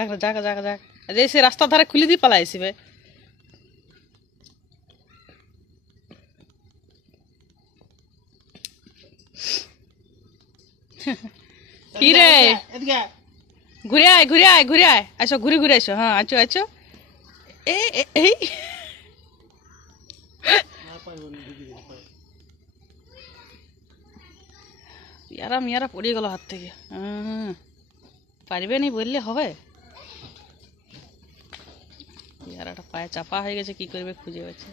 থাক না যাক যাক যাক। যে সে রাস্তার ধারে খুলে দিয়ে পালাই আসবে কি রে। ঘুরে আয় ঘুরে আয় ঘুরে আয়। আসো ঘুরে ঘুরে আসো হ্যাঁ আছো আছো এই। ইয়ারা মিয়ারা পড়ে গেল হাত থেকে। পারবে নি বললে হবে? ইয়ারাটা পায়ে চাপা হয়ে গেছে কি করবে খুঁজে পাচ্ছে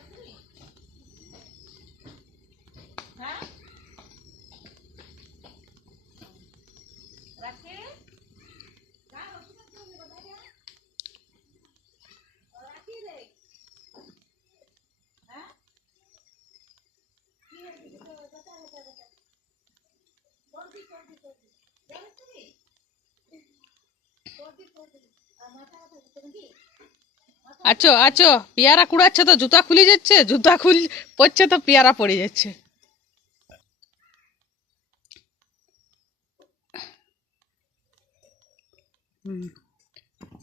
আছো আছো, পেয়ারা কুড়াচ্ছে তো, জুতা খুলে যাচ্ছে, জুতা খুল, পড়ছে তো, পেয়ারা পড়ে যাচ্ছে।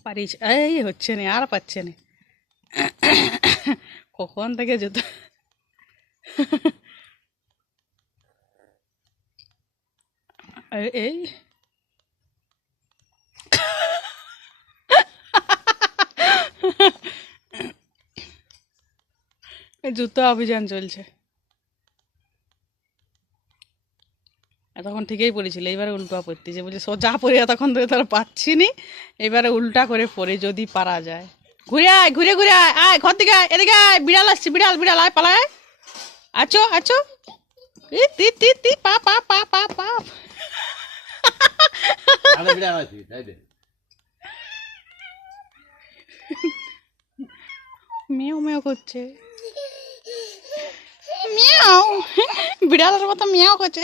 পারিস, এই হচ্ছে না, আর পাচ্ছে না। কখন থেকে জুতা? এই- এই এই জুতো অভিযান চলছে। এতক্ষণ ঠিকই পড়েছিল এইবারে উল্টা পড়তেছে। বলছে সোজা পড়ে এতক্ষণ ধরে তারা পাচ্ছি নি এবারে উল্টা করে পরে যদি পারা যায়। ঘুরে আয় ঘুরে ঘুরে আয় আয় ঘর থেকে আয় এদিকে আয় বিড়াল আসছে বিড়াল বিড়াল আয় পালায় আছো আছো। তি তি তি পা পা পা। মেও মেও করছে। মিয়াও। বিড়ালের মতো মিয়াও করছে।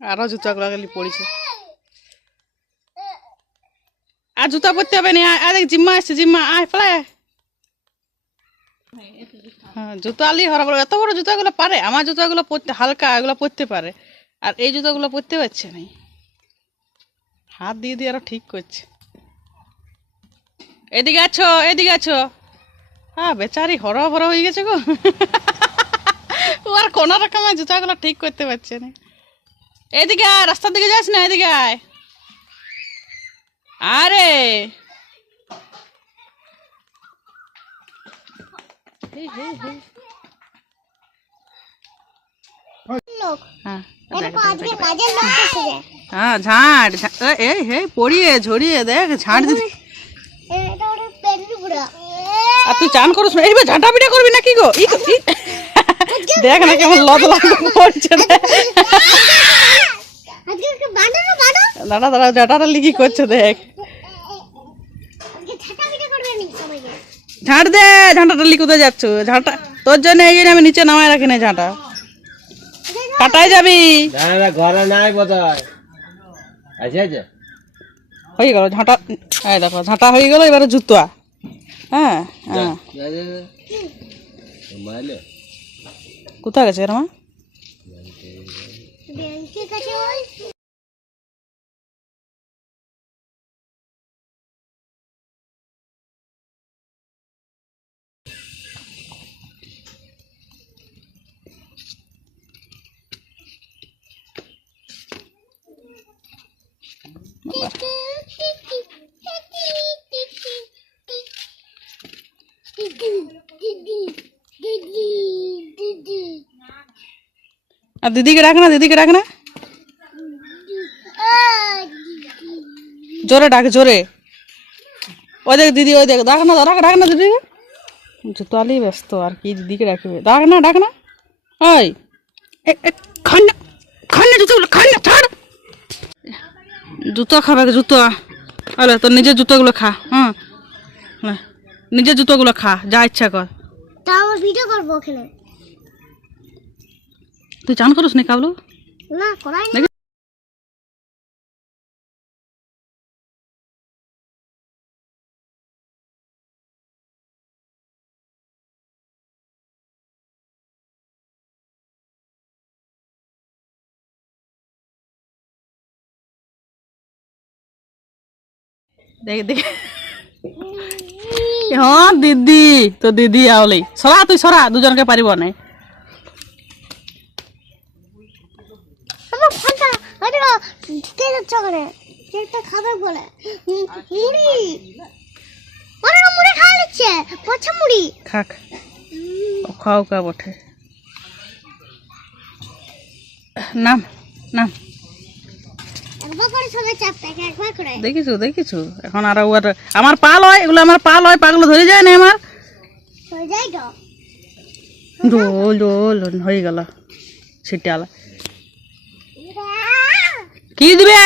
আরও জুতা গুলা পড়েছে। আর জুতা পরতে হবে না। দেখ, জিম্মা আসছে, জিম্মা, আয় আয়। হ্যাঁ জুতো আলি হরা বড় এত বড় জুতাগুলো পারে। আমার জুতাগুলো পরতে হালকা এগুলো পরতে পারে। আর এই জুতোগুলো পরতে পারছে না। হাত দিয়ে দিয়ে আরও ঠিক করছে। এদিকে আছো এদিকে আছো। হ্যাঁ বেচারি হর বড় হয়ে গেছে গো। ও আর কোনো রকমের জুতাগুলো ঠিক করতে পারছে না। এদিকে আয় রাস্তার দিকে যাস না এদিকে আয়। আরে। হেই, হেই, হেই। হ্যাঁ। হ্যাঁ ঝাড় ঝা- এ, এই হে পড়িয়ে ঝরিয়ে দেখ ঝাড় দিদি আর তুই চান করছ না? এইবার ঝাঁটা পিটা করবি না কি গো। দেখ না কেমন লদ লদ পড়ছে দাঁড়া দাঁড়া ঝাঁটাটা লিখি করছে দেখ। ঝাঁট দে ঝাঁটাটা লি কোথায় যাচ্ছ। ঝাঁটা তোর জন্য এই জন্য আমি নিচে নামায় রাখি না ঝাঁটা। কাটাই যাবি না, না, ঘরে নাই বোধহয়। আছে? হয়ে গেল ঝাঁটা এই দেখো ঝাঁটা হয়ে গেল এবারে জুতোয়া হ্যাঁ হ্যাঁ? কোথায় গেছে এর মা আর দিদিকে ডাক না দিদিকে ডাক না জোরে ডাক জোরে ওই দেখ দিদি ওই দেখ ডাক না ডাক ডাক না দিদিকে জুতালি ব্যস্ত আর কি দিদিকে ডাকবে ডাক না ডাক না ওই এ, এ, খান না খান না জুতো খান না ছাড় জুতো খাবে জুতো আরে তোর নিজের জুতোগুলো খা হ্যাঁ নে, নিজের জুতোগুলো খা যা ইচ্ছা কর। তুই চান করিস নি কাবলু? না দেখ। দেখ হ্যাঁ দিদি। তো দিদি আওলি সরা তুই সরা দুজনকে পারিব না। আমার ফোনটা আরে কে যাচ্ছে ওখানে? কেকটা খাবে বলে। উম, মুড়ি। আরে না মুড়ি খাওয়া নিচ্ছে। পচা মুড়ি। খাক। খাও কা বটে। নাম নাম। দেখিছো দেখিছো? এখন আর ওর আমার পাল হয় এগুলো আমার পাল হয় পাগুলো ধরে যায় না আমার? রোল রোল হয়ে গেল। ছিটালা কি দিবে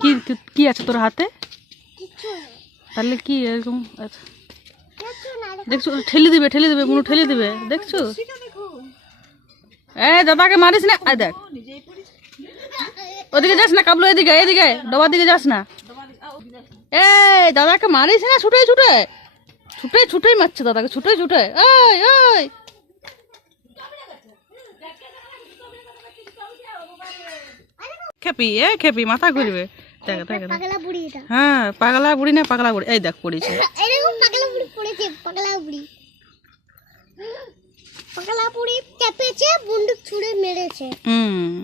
কি কি- আছে তোর হাতে? তাহলে কি এরকম আচ্ছা। দেখছ ঠেলে দিবে ঠেলে দিবে কোনো ঠেলে দিবে দেখছ? এ দাদাকে মারিস না? আয় দেখ। ওদিকে যাস না কাবলো এদিকে এদিকে ডবার দিকে যাস না। এ দাদাকে মারিস না? ছুটে ছুটে। ছুটে ছুটেই মারছে দাদাকে ছুটে ছুটে। ওই খেপি এ খেপি মাথা ঘুরবে। হ্যাঁ পাগলা বুড়ি না পাগলা বুড়ি। এই দেখ পড়েছে। পাগলা বুড়ি পড়েছে পাগলা বুড়ি। পাগলা চেপেছে বন্দুক ছুড়ে মেরেছে। হুম।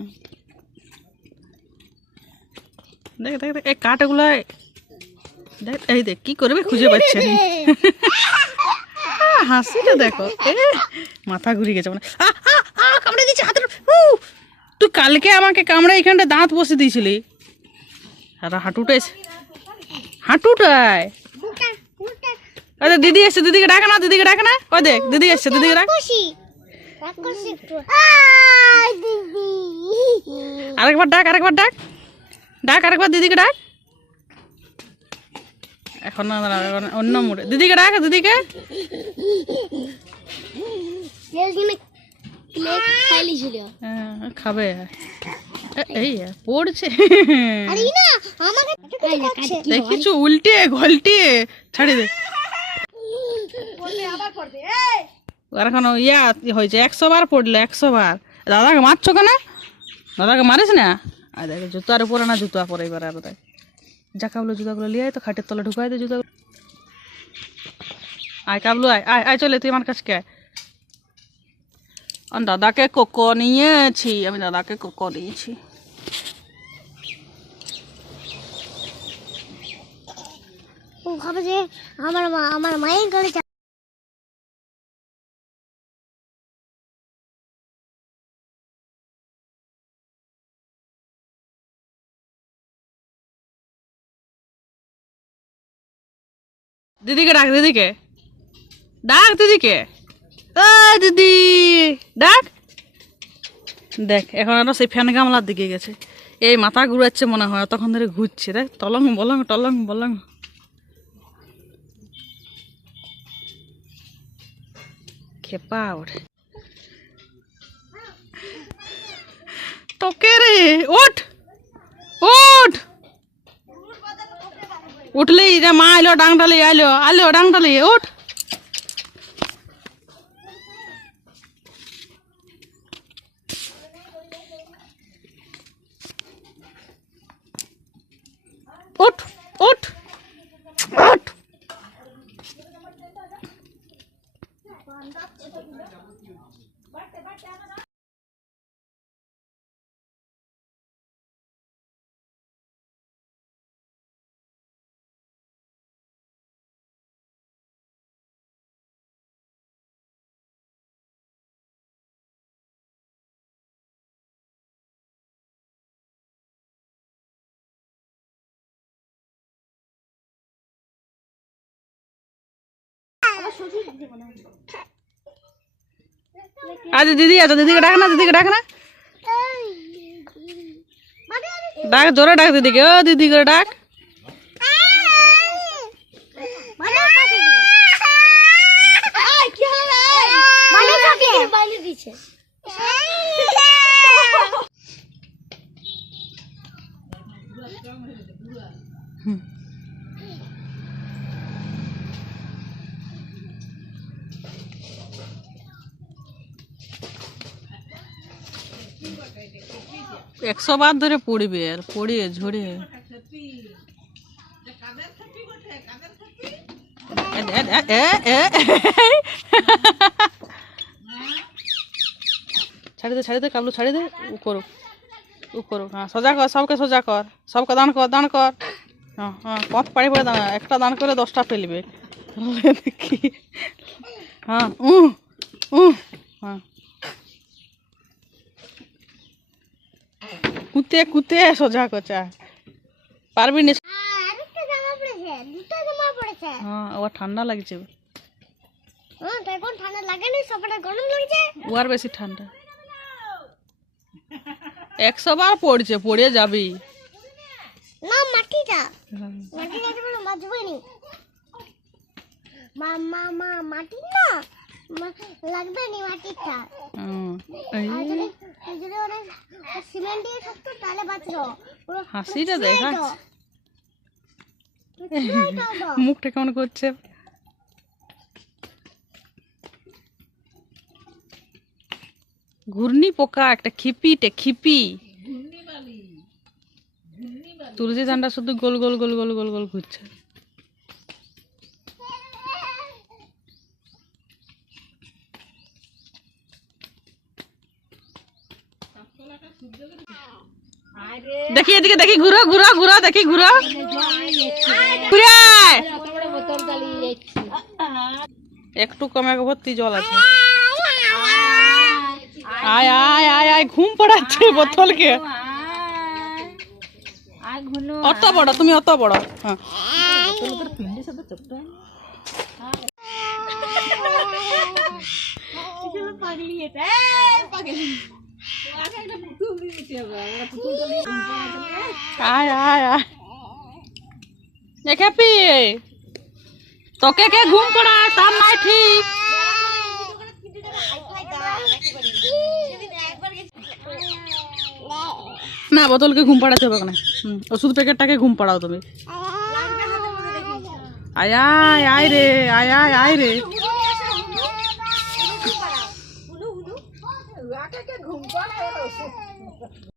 দেখ দেখ দেখ এই কাঠগুলো দেখ এই দেখ কি করবে খুঁজে পাচ্ছে। হাসিটা দেখো। মাথা ঘুরে গেছে মানে কামড়ে দিচ্ছে হাতের উ, তুই কালকে আমাকে কামড়ে এখানটা দাঁত বসে দিয়েছিলি। আর হাঁটুটাই মুখটা আরে দিদি এসছে দিদিকে ডাকে না দিদিকে ডাকে না। ওই দেখ দিদি এসছে দিদিকে ডাক। আরেকবার ডাক আরেকবার ডাক। ডাক আরেকবার দিদিকে ডাক। এখন না এখন অন্য মুড়ে। দিদিকে ডাক দিদিকে। হ্যাঁ, খাবে। এই পড়ছে। দেখিছো উল্টে ঘলটে ছাড়ি দে। এখন ইয়া হয়েছে? একশো বার পড়লে, একশো বার। দাদাকে মারছো কেন? দাদাকে মারিস না? আর দেখ, জুতার উপরে না জুতা পরে এবার আর দেখ। যা কাবলো জুতাগুলো লিয়ে তো, খাটের তলে ঢুকাই দে জুতা আয় কাবলু, আয় আয় আয়, চলে তুই আমার কাছে আয়। দাদাকে কোকো নিয়েছি, আমি দাদাকে কোকো দিয়েছি। ও ভাবে যে আমার মা, আমার মায়ের ঘরে দিদিকে ডাক দিদিকে। ডাক, দিদিকে। ও, দিদি। ডাক। দেখ, এখন আরও সেই ফ্যান গামলার দিকে গেছে। এই মাথা ঘুরাচ্ছে মনে হয়, তখন ধরে ঘুরছে। দেখ তলং বলং, টলং, বলং। খেপা ওঠে। তোকে রে, ওঠ! উঠলি রে মা আইলো ডাংটালি আইলো। আইলো ডাংটালি উঠ। উঠ উঠ উঠ। আজ দিদি আছে দিদিকে ডাক না দিদিকে ডাক না। ডাক জোরে ডাক দিদিকে ও দিদি করে ডাক। মানে কাকে গেলো? মানে কাকে? বাইরে দিছে একশো বার ধরে পড়বে আর পড়ে ঝরে এ- এ- এ- এ- এ- ছাড়ি দে ছাড়ি দে, কাবলু, ছাড়ি দে। উ করো উ করো। হ্যাঁ সোজা কর, সবকে সোজা কর। সবকে দান কর দান কর। হ্যাঁ হ্যাঁ পথ পাড়ি পড়ে দাঁড়া। একটা দান করে দশটা ফেলবে। হ্যাঁ উ হ্যাঁ। কুতে কুতে সোজা কচা পারবি না? হ্যাঁ ঠান্ডা লাগছে। হ্যাঁ ঠান্ডা লাগেনি সবটা গরম লাগছে। ও বেশি ঠান্ডা। একশো বার পড়ছে পড়ে যাবি। না মাটিটা। মাটিটা তো মাজবে নি। মা মা মা মাটি না? মা- লাগবে নি মাটিটা? হুম, এই। যদি যদি ওরা সিমেন্ট দিয়ে থাকতো তাহলে বাঁচলো। হাসিটা। মুখটা কেমন করছে? ঘূর্ণি পোকা একটা খিপিটে খিপি। তুলসী ধানটা শুধু গোল গোল গোল গোল গোল গোল ঘুরছে। দেখি এদিকে, দেখি, ঘুরো ঘুরো ঘুরো, দেখি, ঘুরো। ঘুরে। একটু কমে ভর্তি জল আছে। আয় আয় আয় আয়, ঘুম পড়াচ্ছে বোতলকে। অত বড়, তুমি অত বড়। হ্যাঁ। আয় আয় আয়। দেখে পি। তোকে কে ঘুম পড়ায় তার নাই ঠিক। না বোতলকে ঘুম পাড়াতে হবে না হুম, ওষুধ প্যাকেটটাকে ঘুম পাড়াও তুমি। আয় আয় আয় রে আয় আয় আয় রে। ঘুম পাড়াও।